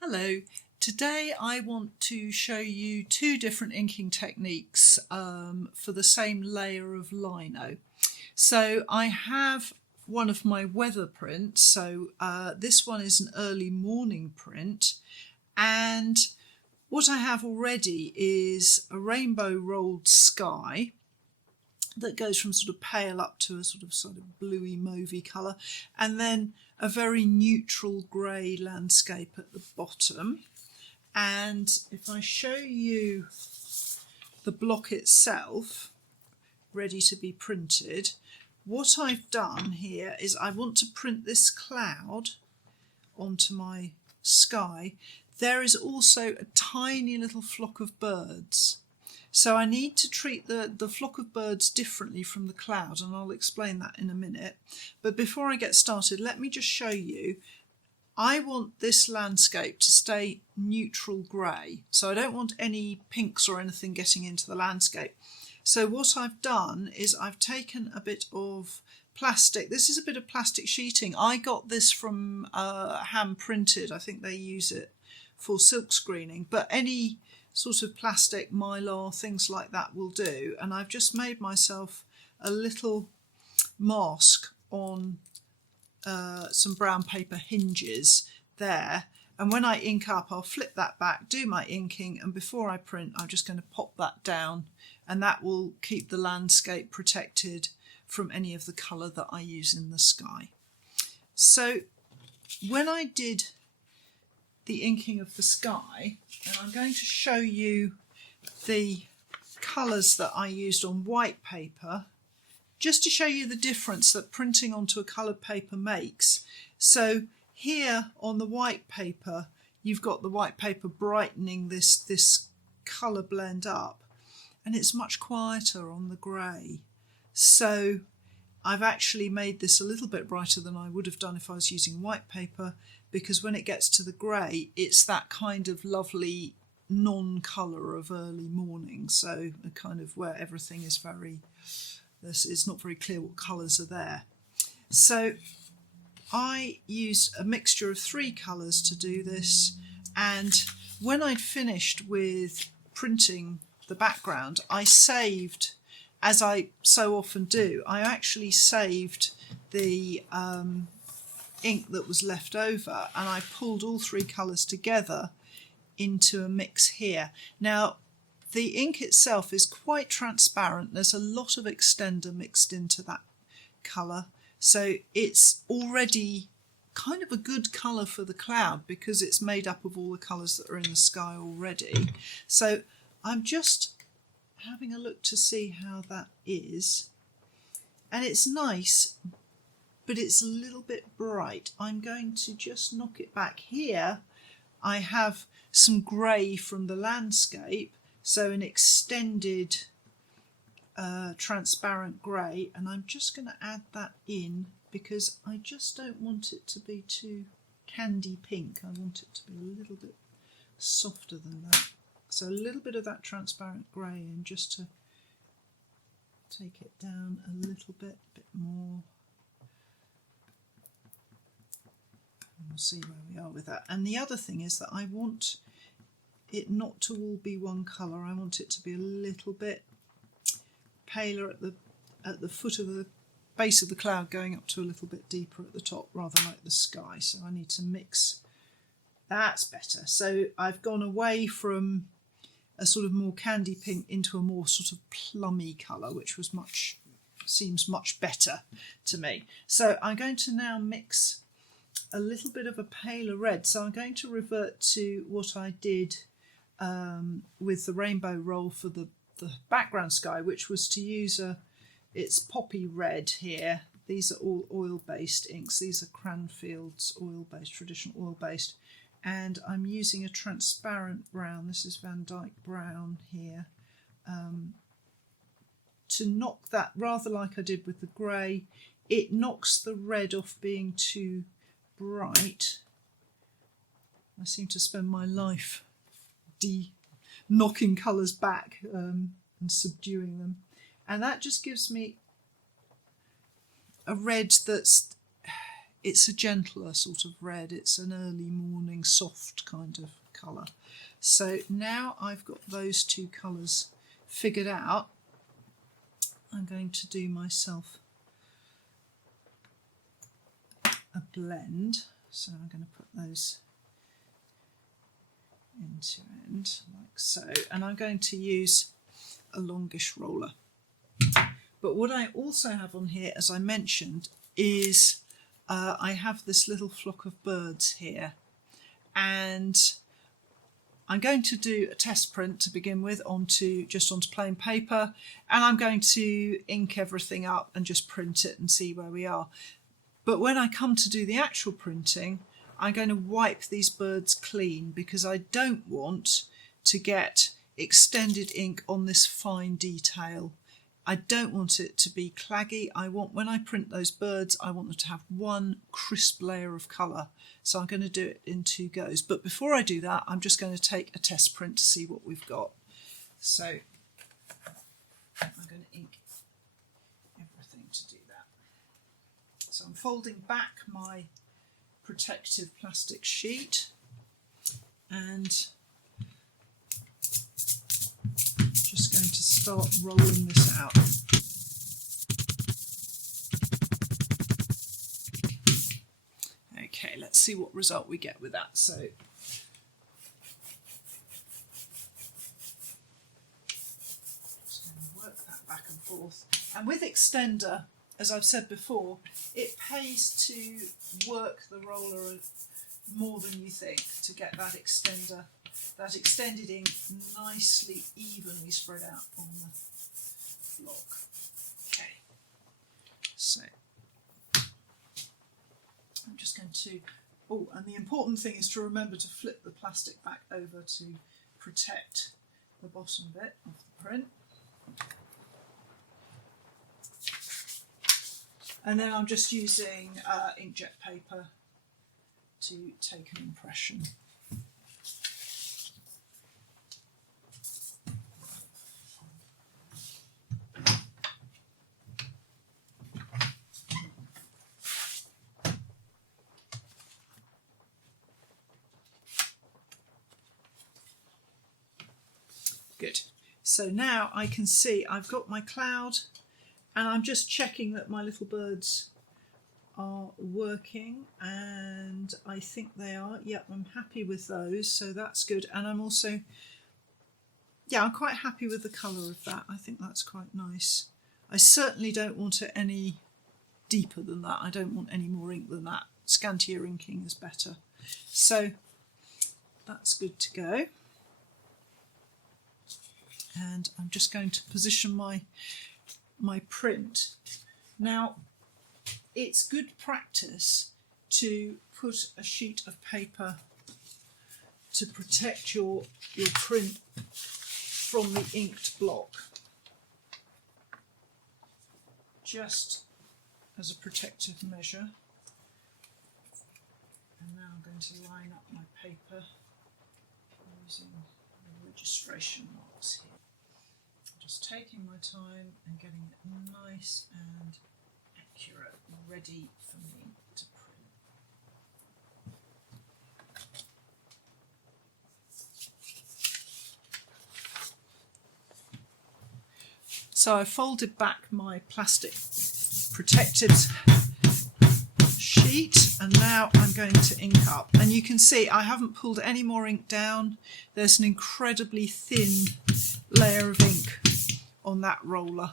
Hello, today I want to show you two different inking techniques for the same layer of lino. So I have one of my weather prints, so this one is an early morning print, and what I have already is a rainbow rolled sky that goes from sort of pale up to a sort of bluey mauvey colour, and then a very neutral grey landscape at the bottom. And if I show you the block itself ready to be printed, what I've done here is I want to print this cloud onto my sky. There is also a tiny little flock of birds. So I need to treat the flock of birds differently from the cloud, and I'll explain that in a minute. But before I get started, let me just show you. I want this landscape to stay neutral grey, so I don't want any pinks or anything getting into the landscape. So what I've done is I've taken a bit of plastic. This is a bit of plastic sheeting. I got this from hand printed. I think they use it for silk screening, but any sort of plastic, mylar, things like that will do. And I've just made myself a little mask on some brown paper hinges there, and when I ink up I'll flip that back, do my inking, and before I print I'm just going to pop that down, and that will keep the landscape protected from any of the colour that I use in the sky. So when I did the inking of the sky, and I'm going to show you the colours that I used on white paper, just to show you the difference that printing onto a coloured paper makes. So here on the white paper, you've got the white paper brightening this colour blend up, and it's much quieter on the grey. So I've actually made this a little bit brighter than I would have done if I was using white paper, because when it gets to the grey, it's that kind of lovely non-colour of early morning, so a kind of where everything is very, it's not very clear what colours are there. So I used a mixture of three colours to do this, and when I'd finished with printing the background, I saved, as I so often do, I actually saved the ink that was left over, and I pulled all three colours together into a mix here. Now the ink itself is quite transparent. There's a lot of extender mixed into that colour, so it's already kind of a good colour for the cloud because it's made up of all the colours that are in the sky already. So I'm just having a look to see how that is, and it's nice, but it's a little bit bright. I'm going to just knock it back here. I have some grey from the landscape, so an extended transparent grey, and I'm just going to add that in because I just don't want it to be too candy pink. I want it to be a little bit softer than that. So a little bit of that transparent grey in, just to take it down a little bit more. And we'll see where we are with that. And the other thing is that I want it not to all be one colour. I want it to be a little bit paler at the foot of the base of the cloud, going up to a little bit deeper at the top, rather like the sky. So I need to mix. That's better. So I've gone away from a sort of more candy pink into a more sort of plummy colour, which was seems much better to me. So I'm going to now mix a little bit of a paler red. So I'm going to revert to what I did with the rainbow roll for the background sky, which was to use it's poppy red here. These are all oil-based inks. These are Cranfield's oil-based, traditional oil-based. And I'm using a transparent brown, this is Van Dyke brown here, to knock that, rather like I did with the grey, it knocks the red off being too bright. I seem to spend my life knocking colours back and subduing them. And that just gives me a red that's it's a gentler sort of red. It's an early morning soft kind of colour. So now I've got those two colours figured out, I'm going to do myself a blend. So I'm going to put those end to end like so, and I'm going to use a longish roller. But what I also have on here, as I mentioned, is I have this little flock of birds here, and I'm going to do a test print to begin with onto plain paper, and I'm going to ink everything up and just print it and see where we are. But when I come to do the actual printing, I'm going to wipe these birds clean because I don't want to get extended ink on this fine detail. I don't want it to be claggy. I want, when I print those birds, I want them to have one crisp layer of colour. So I'm going to do it in 2 goes. But before I do that, I'm just going to take a test print to see what we've got. So I'm going to ink everything to do that. So I'm folding back my protective plastic sheet and just going to start rolling this out. Okay, let's see what result we get with that. So just going to work that back and forth. And with extender, as I've said before, it pays to work the roller more than you think to get that extender, that extended ink nicely evenly spread out on the block. Okay, so I'm just going to, oh, and the important thing is to remember to flip the plastic back over to protect the bottom bit of the print. And then I'm just using inkjet paper to take an impression. Good. So now I can see I've got my cloud, and I'm just checking that my little birds are working, and I think they are. Yep, I'm happy with those, so that's good. And I'm also, yeah, I'm quite happy with the colour of that. I think that's quite nice. I certainly don't want it any deeper than that. I don't want any more ink than that. Scantier inking is better. So that's good to go. And I'm just going to position my print. Now, it's good practice to put a sheet of paper to protect your print from the inked block, just as a protective measure. And now I'm going to line up my paper using the registration marks here. Just taking my time and getting it nice and accurate, ready for me to print. So I folded back my plastic protective sheet, and now I'm going to ink up. And you can see I haven't pulled any more ink down. There's an incredibly thin layer of ink on that roller.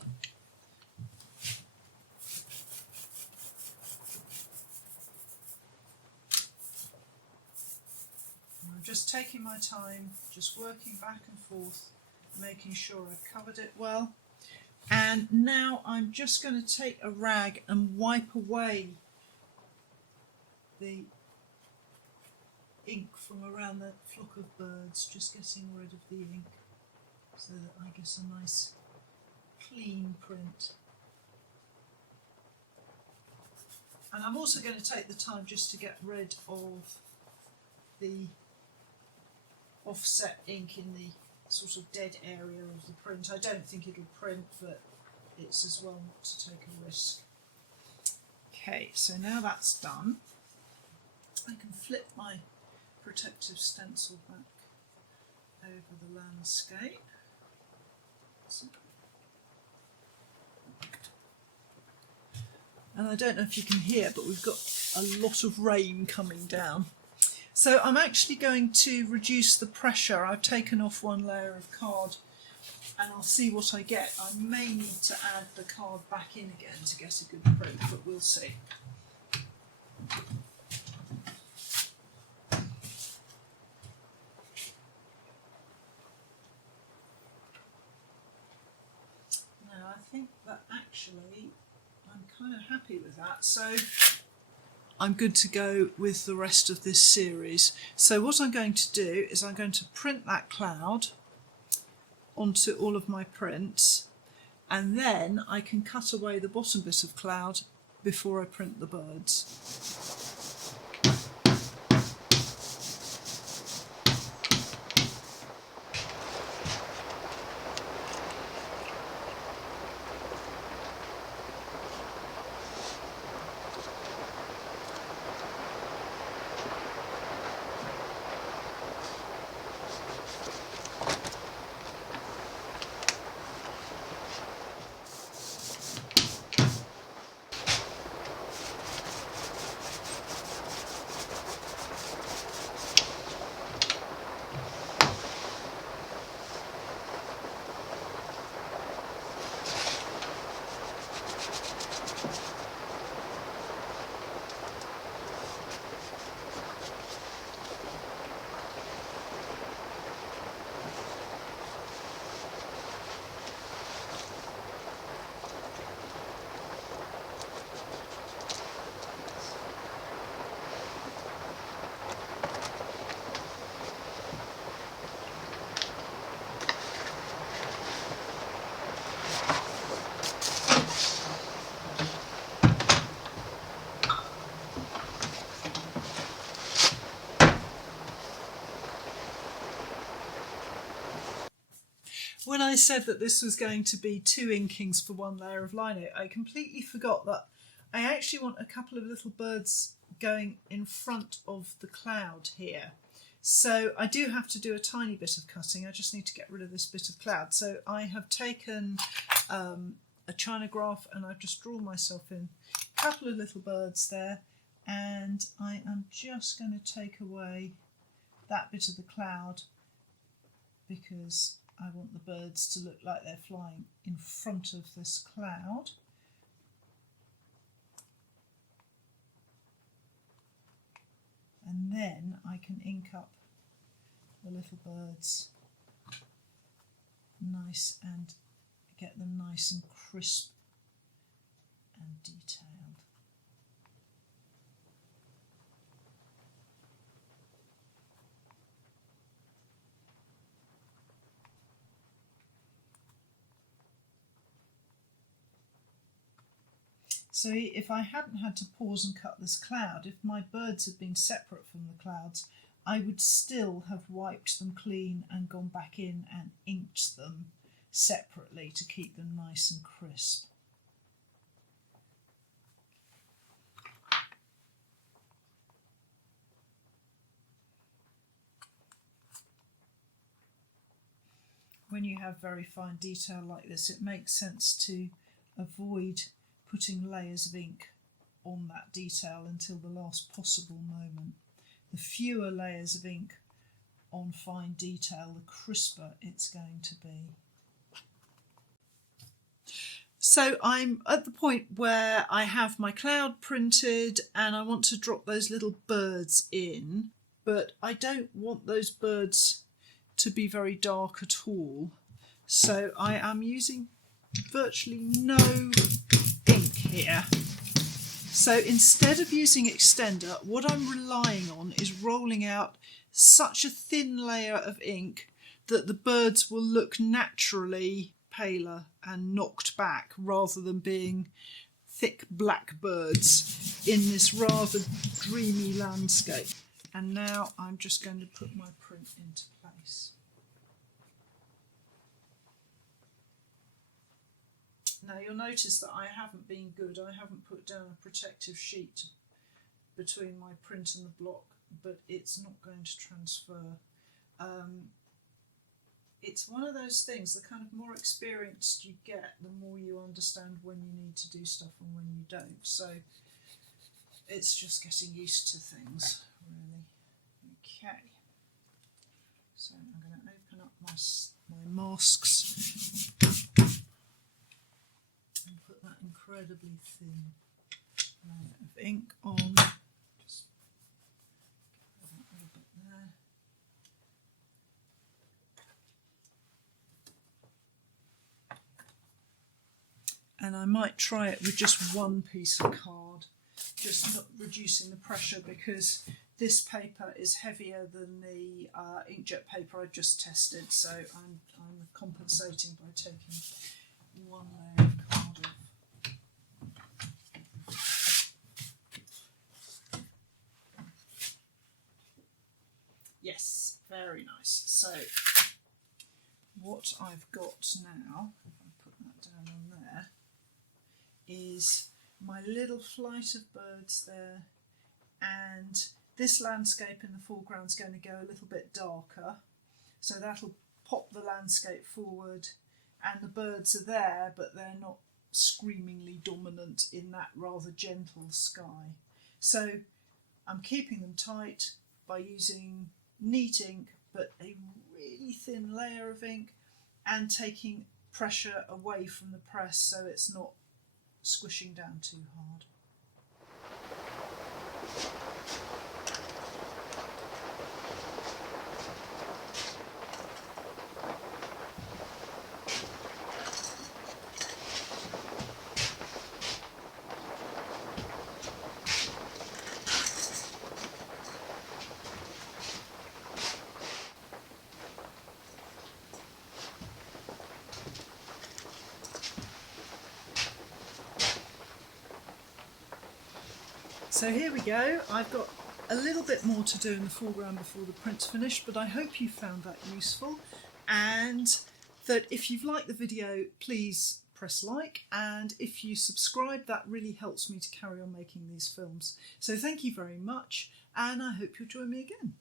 And I'm just taking my time, just working back and forth, making sure I've covered it well. And now I'm just going to take a rag and wipe away the ink from around the flock of birds, just getting rid of the ink so that I get a nice clean print. And I'm also going to take the time just to get rid of the offset ink in the sort of dead area of the print. I don't think it'll print, but it's as well not to take a risk. Okay, so now that's done, I can flip my protective stencil back over the landscape. And I don't know if you can hear, but we've got a lot of rain coming down. So I'm actually going to reduce the pressure. I've taken off one layer of card and I'll see what I get. I may need to add the card back in again to get a good print, but we'll see. Now I think that actually I'm kind of happy with that, so I'm good to go with the rest of this series. So what I'm going to do is I'm going to print that cloud onto all of my prints, and then I can cut away the bottom bit of cloud before I print the birds. When I said that this was going to be 2 inkings for 1 layer of lino, I completely forgot that I actually want a couple of little birds going in front of the cloud here. So I do have to do a tiny bit of cutting. I just need to get rid of this bit of cloud. So I have taken a China graph and I've just drawn myself in a couple of little birds there, and I am just going to take away that bit of the cloud because I want the birds to look like they're flying in front of this cloud. And then I can ink up the little birds nice and get them nice and crisp and detailed. So if I hadn't had to pause and cut this cloud, if my birds had been separate from the clouds, I would still have wiped them clean and gone back in and inked them separately to keep them nice and crisp. When you have very fine detail like this, it makes sense to avoid putting layers of ink on that detail until the last possible moment. The fewer layers of ink on fine detail, the crisper it's going to be. So I'm at the point where I have my cloud printed and I want to drop those little birds in, but I don't want those birds to be very dark at all. So I am using virtually no ink here. So instead of using extender, what I'm relying on is rolling out such a thin layer of ink that the birds will look naturally paler and knocked back rather than being thick black birds in this rather dreamy landscape. And now I'm just going to put my print into place. Now you'll notice that I haven't been good. I haven't put down a protective sheet between my print and the block, but it's not going to transfer. It's one of those things, the kind of more experienced you get, the more you understand when you need to do stuff and when you don't. So it's just getting used to things, really. Okay. So I'm going to open up my masks and put that incredibly thin layer of ink on. Just get that little bit there. And I might try it with just one piece of card, just not reducing the pressure, because this paper is heavier than the inkjet paper I just tested, so I'm compensating by taking one layer of card off. Yes, very nice. So what I've got now, if I put that down on there, is my little flight of birds there, and this landscape in the foreground is going to go a little bit darker, so that'll pop the landscape forward, and the birds are there but they're not screamingly dominant in that rather gentle sky. So I'm keeping them tight by using neat ink but a really thin layer of ink, and taking pressure away from the press so it's not squishing down too hard. So here we go. I've got a little bit more to do in the foreground before the print's finished, but I hope you found that useful, and that if you've liked the video, please press like, and if you subscribe, that really helps me to carry on making these films. So thank you very much, and I hope you'll join me again.